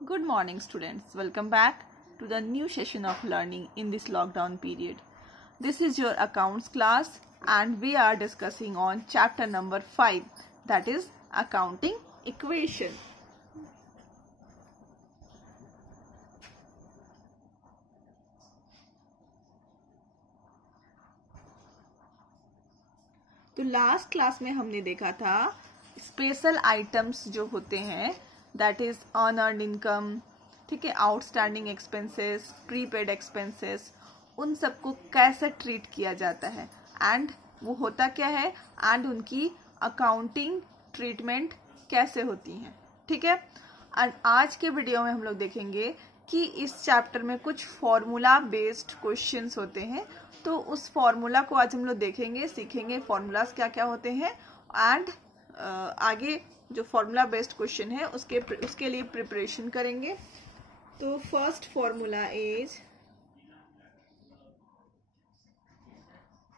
Good morning, students. Welcome back to the new session of learning in this lockdown period. This is your accounts class and we are discussing on chapter number 5, that is accounting equation. तो last class में हमने देखा था special items जो होते हैं, that is unearned income, ठीक है, आउटस्टैंडिंग एक्सपेंसेस, प्रीपेड एक्सपेंसेस, उन सबको कैसे ट्रीट किया जाता है एंड वो होता क्या है एंड उनकी अकाउंटिंग ट्रीटमेंट कैसे होती हैं, ठीक है। एंड आज के वीडियो में हम लोग देखेंगे कि इस चैप्टर में कुछ फॉर्मूला बेस्ड क्वेश्चंस होते हैं, तो उस फॉर्मूला को आज हम लोग देखेंगे, सीखेंगे फॉर्मूलाज क्या क्या होते हैं एंड आगे जो फॉर्मूला बेस्ड क्वेश्चन है उसके लिए प्रिपरेशन करेंगे। तो first formula is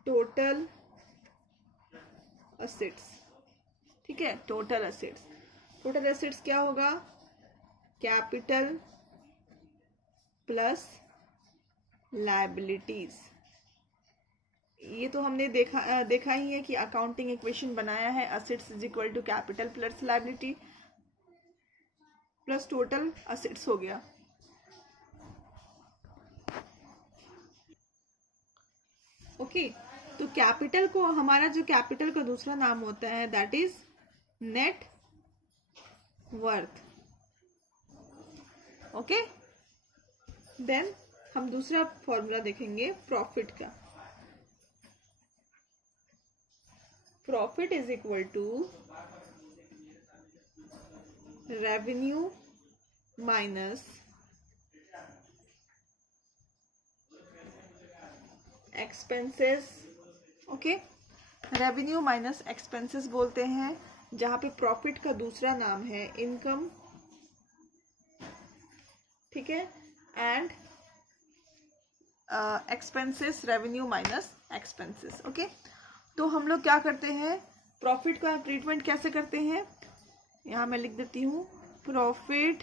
total assets, ठीक है। टोटल एसेट्स क्या होगा? Capital plus liabilities. ये तो हमने देखा ही है कि अकाउंटिंग इक्वेशन बनाया है, assets is equal to capital plus liability plus total assets हो गया। ओके, तो कैपिटल को, हमारा जो कैपिटल का दूसरा नाम होता है that is net worth. Okay, then हम दूसरा फॉर्मूला देखेंगे प्रॉफिट का। Profit is equal to revenue minus expenses. Okay, revenue minus expenses बोलते हैं, जहां पे प्रॉफिट का दूसरा नाम है इनकम, ठीक है, and expenses revenue minus expenses. Okay, तो हम लोग क्या करते हैं, प्रॉफिट का ट्रीटमेंट कैसे करते हैं, यहां मैं लिख देती हूं, profit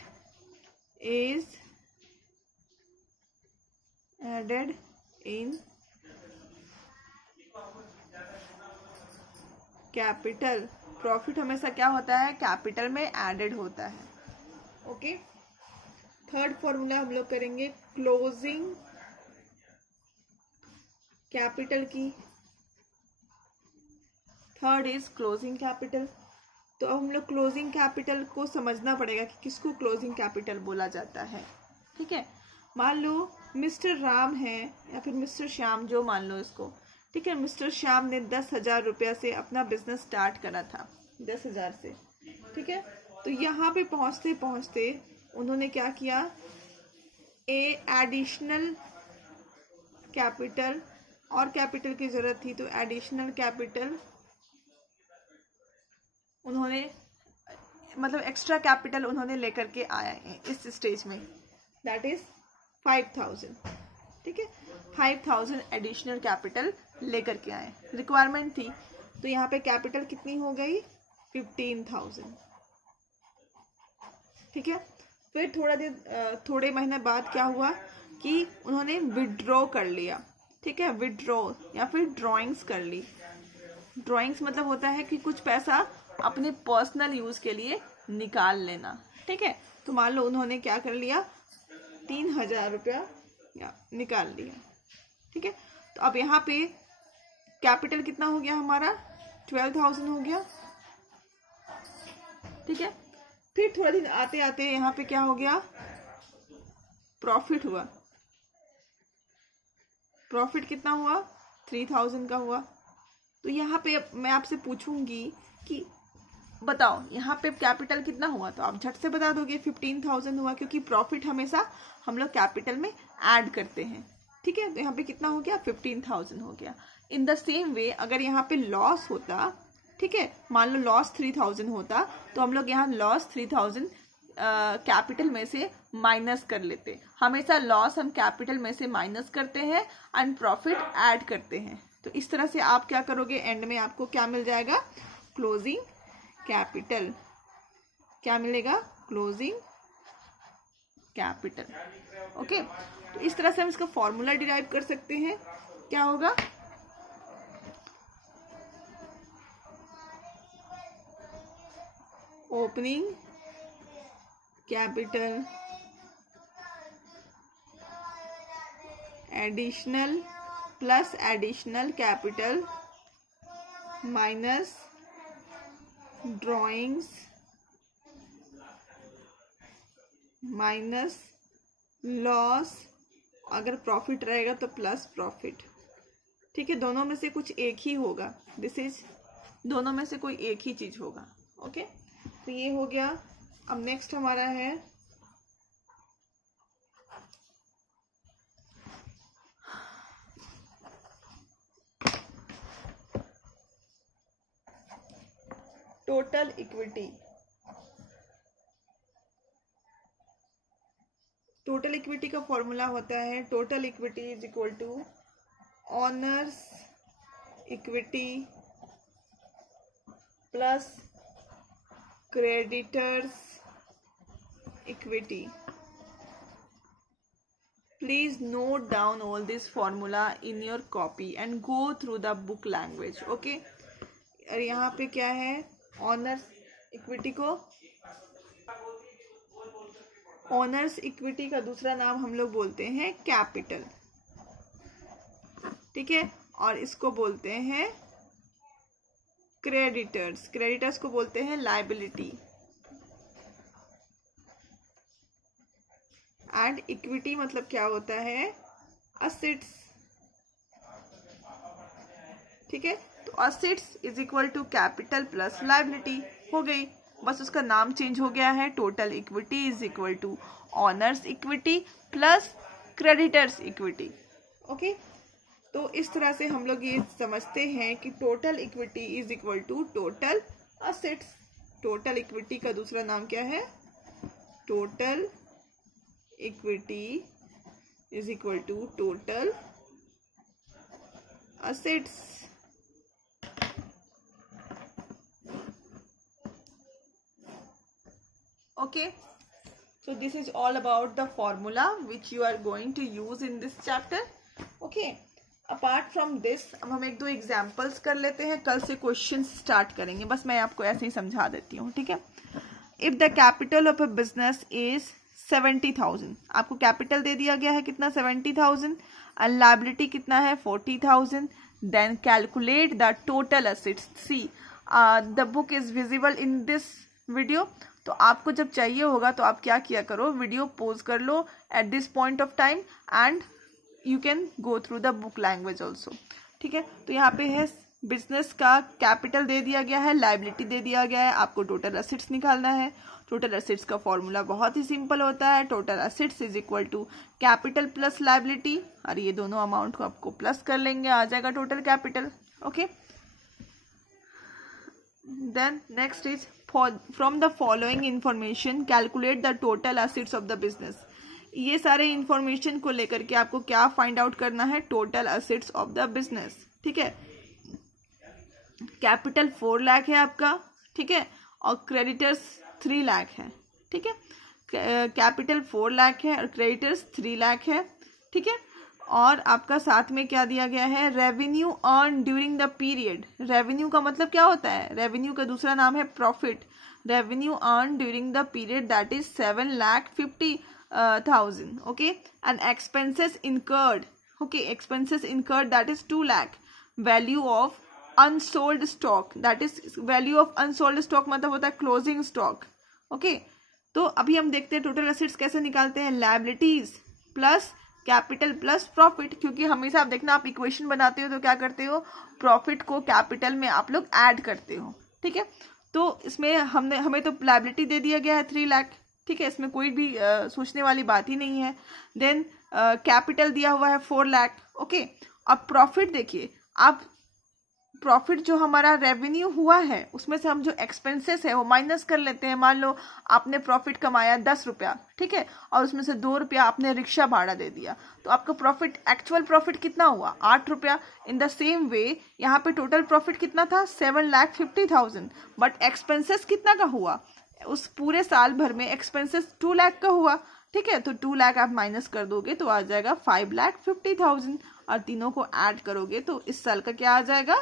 is added in capital. Profit हमेशा क्या होता है, कैपिटल में एडेड होता है। ओके, थर्ड फॉर्मूला हम लोग करेंगे क्लोजिंग कैपिटल की। Third is closing capital. तो अब हम लोग क्लोजिंग कैपिटल को समझना पड़ेगा कि किसको क्लोजिंग कैपिटल बोला जाता है, ठीक है। मान लो मिस्टर राम है या फिर मिस्टर श्याम, जो मान लो इसको, ठीक है। मिस्टर श्याम ने 10,000 रुपया से अपना बिजनेस स्टार्ट करा था, 10,000 से, ठीक है। तो यहाँ पे पहुंचते पहुंचते उन्होंने क्या किया, एडिशनल कैपिटल, और कैपिटल की जरूरत थी तो एडिशनल कैपिटल उन्होंने, मतलब एक्स्ट्रा कैपिटल उन्होंने लेकर के आया है इस स्टेज में, दैट इज 5,000, ठीक है। 5,000 एडिशनल कैपिटल लेकर के आए, रिक्वायरमेंट थी, तो यहाँ पे कैपिटल कितनी हो गई, 15,000, ठीक है। फिर थोड़े महीने बाद क्या हुआ कि उन्होंने विड्रॉ कर लिया, ठीक है, विड्रॉ या फिर ड्राइंग्स कर ली। ड्राइंग्स मतलब होता है कि कुछ पैसा अपने पर्सनल यूज के लिए निकाल लेना, ठीक है। तो मान लो उन्होंने क्या कर लिया, 3,000 रुपया निकाल लिया, ठीक है। तो अब यहाँ पे कैपिटल कितना हो गया हमारा, 12,000 हो गया, ठीक है। फिर थोड़ा दिन आते आते यहाँ पे क्या हो गया, प्रॉफिट हुआ। प्रॉफिट कितना हुआ, 3,000 का हुआ। तो यहाँ पे मैं आपसे पूछूंगी कि बताओ यहाँ पे कैपिटल कितना हुआ, तो आप झट से बता दोगे 15,000 हुआ, क्योंकि प्रॉफिट हमेशा हम लोग कैपिटल में ऐड करते हैं, ठीक है। तो यहाँ पे कितना हो गया, 15,000 हो गया। इन द सेम वे अगर यहाँ पे लॉस होता, ठीक है, मान लो लॉस 3,000 होता, तो हम लोग यहाँ लॉस 3,000 कैपिटल में से माइनस कर लेते। हमेशा लॉस हम कैपिटल में से माइनस करते हैं एंड प्रॉफिट ऐड करते हैं। तो इस तरह से आप क्या करोगे, एंड में आपको क्या मिल जाएगा, क्लोजिंग कैपिटल। क्या मिलेगा, क्लोजिंग कैपिटल। ओके, तो इस तरह से हम इसका फॉर्मूला डिराइव कर सकते हैं। क्या होगा? Opening capital additional plus additional capital minus drawings minus loss, अगर प्रॉफिट रहेगा तो प्लस प्रॉफिट। ठीक है, दोनों में से कुछ एक ही होगा। दिस इज, दोनों में से कोई एक ही चीज होगा। ओके, तो ये हो गया। अब नेक्स्ट हमारा है टोटल इक्विटी। टोटल इक्विटी का फॉर्मूला होता है total equity is equal to owners equity plus creditors equity. Please note down all this formula in your copy and go through the book language. Okay? और यहाँ पे क्या है? Honours equity को, honours equity का दूसरा नाम हम लोग बोलते हैं कैपिटल। ठीक है, और इसको बोलते हैं क्रेडिटर्स। क्रेडिटर्स को बोलते हैं लायबिलिटी। एंड इक्विटी मतलब क्या होता है? असेट्स। ठीक है, तो assets is equal to capital plus liability हो गई, बस उसका नाम चेंज हो गया है। Total equity is equal to owners equity plus creditors equity. Okay, तो इस तरह से हम लोग ये समझते हैं कि total equity is equal to total assets. Total equity का दूसरा नाम क्या है? Total equity is equal to total assets. Okay, so this is all about the formula which you are going to use in this chapter. Okay, apart from this, अब हम एक दो examples कर लेते हैं, कल से क्वेश्चन स्टार्ट करेंगे। बस मैं आपको ऐसे ही समझा देती हूँ। ठीक है, if the capital of a business is 70,000, आपको कैपिटल दे दिया गया है कितना? 70,000, एंड लायबिलिटी कितना है? 40,000। Then calculate the total assets. See the book is visible in this video. तो आपको जब चाहिए होगा तो आप क्या किया करो, वीडियो पॉज कर लो at this point of time and you can go through the book language also. ठीक है, तो यहाँ पे है बिजनेस का कैपिटल दे दिया गया है, लायबिलिटी दे दिया गया है, आपको टोटल एसेट्स निकालना है। टोटल एसेट्स का फॉर्मूला बहुत ही सिंपल होता है, total assets is equal to capital plus liability, और ये दोनों अमाउंट को आपको प्लस कर लेंगे, आ जाएगा total capital. Okay, then next is from the following information calculate the total assets of the business. ये सारे इंफॉर्मेशन को लेकर के आपको क्या फाइंड आउट करना है? Total assets of the business. ठीक है, कैपिटल 4 लाख है आपका। ठीक है, और क्रेडिटर्स 3 लाख है। ठीक है, कैपिटल 4 लाख है और क्रेडिटर्स 3 लाख है। ठीक है, और आपका साथ में क्या दिया गया है? Revenue earn during the period. Revenue का मतलब क्या होता है? रेवेन्यू का दूसरा नाम है profit. Revenue earn during the period that is 7,50,000। Okay, and expenses incurred. Okay, expenses incurred that is 2 lakh. Value of unsold stock that is, value of unsold stock मतलब होता है क्लोजिंग स्टॉक। ओके, तो अभी हम देखते हैं टोटल एसेट्स कैसे निकालते हैं। Liabilities plus capital plus profit, क्योंकि हमेशा आप देखना, आप इक्वेशन बनाते हो तो क्या करते हो? प्रॉफिट को कैपिटल में आप लोग ऐड करते हो। ठीक है, तो इसमें हमें तो लायबिलिटी दे दिया गया है 3 लाख। ठीक है, इसमें कोई भी सोचने वाली बात ही नहीं है। देन कैपिटल दिया हुआ है 4 लाख। ओके, अब प्रॉफिट देखिए आप, प्रॉफिट जो हमारा रेवेन्यू हुआ है उसमें से हम जो एक्सपेंसेस है वो माइनस कर लेते हैं। मान लो आपने प्रॉफिट कमाया 10 रुपया, ठीक है, और उसमें से 2 रुपया आपने रिक्शा भाड़ा दे दिया, तो आपका प्रॉफिट, एक्चुअल प्रॉफिट कितना हुआ? 8 रुपया। इन द सेम वे यहाँ पे टोटल प्रॉफिट कितना था? 7,50,000, बट एक्सपेंसेस कितना का हुआ? उस पूरे साल भर में एक्सपेंसेस 2 लाख का हुआ। ठीक है। तो 2 लाख आप माइनस कर दोगे तो आ जाएगा 5,50,000 और तीनों को ऐड करोगे तो इस साल का क्या आ जाएगा,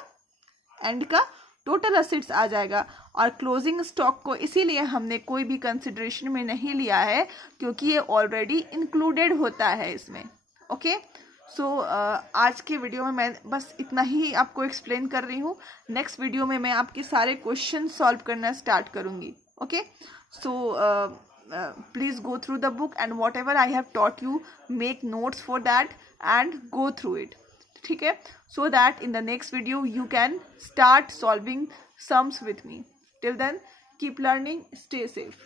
एंड का टोटल असेट्स आ जाएगा। और क्लोजिंग स्टॉक को इसीलिए हमने कोई भी कंसिडरेशन में नहीं लिया है क्योंकि ये ऑलरेडी इंक्लूडेड होता है इसमें। ओके सो आज के वीडियो में मैं बस इतना ही आपको एक्सप्लेन कर रही हूँ। नेक्स्ट वीडियो में मैं आपके सारे क्वेश्चन सॉल्व करना स्टार्ट करूँगी। Okay so please go through the book and whatever I have taught you, make notes for that and go through it, ठीक है, so that in the next video you can start solving sums with me. Till then, keep learning, stay safe.